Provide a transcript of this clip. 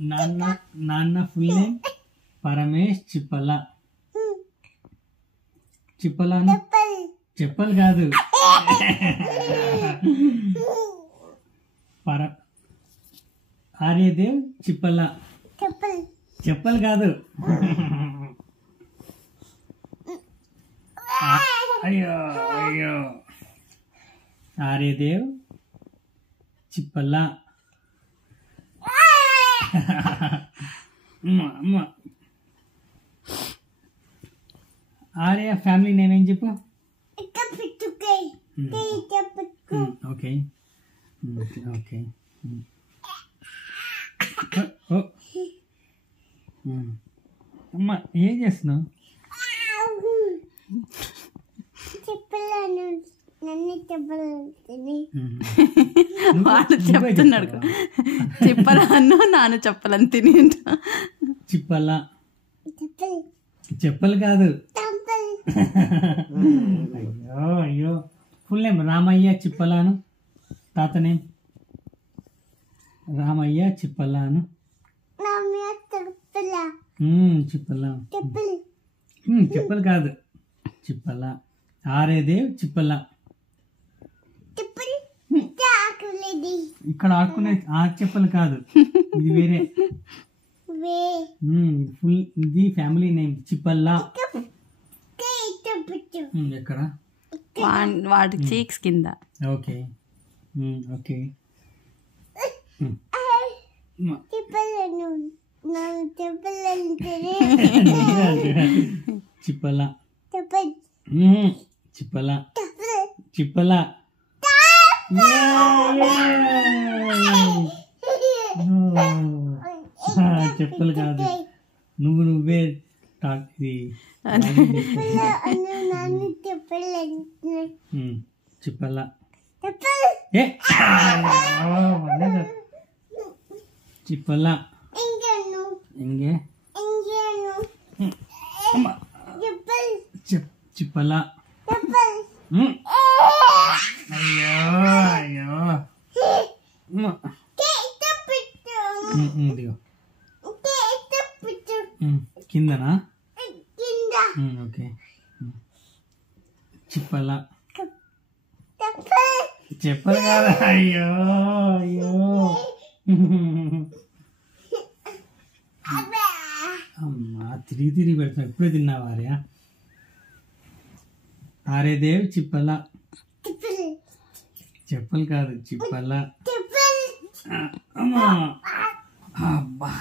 నాన్న full name Paramesh Chippala. చిప్పలను చెప్పలు కాదు, ఆర్యదేవ్ చిప్పల. చెప్పలు కాదు. అయ్యో అయ్యో ఆర్యదేవ్ చిప్పల. ఆర్య ఫ్యామిలీ నేమ్ ఏం చెప్పు. Okay okay. అమ్మ ఏం చేస్తున్నావు? వాడు చెప్తున్నాడు చెప్పలను, నాన్న చెప్పలని తిని. చిప్పల చెప్పలు కాదు. అయ్యో అయ్యో ఫుల్ నేమ్ రామయ్య చిప్పలాను. తాత నేమ్ రామయ్య చిప్పలాను. చిప్పల చెప్పలు కాదు. చిప్పల. ఆర్యదేవ్ చిప్పల. ఇక్కడ ఆడుకునే ఆ చెప్పలు కాదు, ఇది వేరే. ఫుల్ ఇది ఫ్యామిలీ నేమ్ చిప్పల్లా. ఎక్కడ? వాడి చీక్స్ కింద. Okay okay. చిప్పల చిప్పల చిప్పల. చెప్పలు కాదు, నువ్వే ఇది చిప్పల. చిప్పల ఇంకే చిప్పల. అయ్యో అయ్యో కిందనా? ఓకే. చిప్పల చెప్పలు కదా. అయ్యో అయ్యో అమ్మా తిరిగి పెడతావు. ఎప్పుడే తిన్నావా ఆర్య? ఆర్యదేవ్ చిప్పల. చెప్పలు కాదు చిప్పల. అమ్మా అబ్బా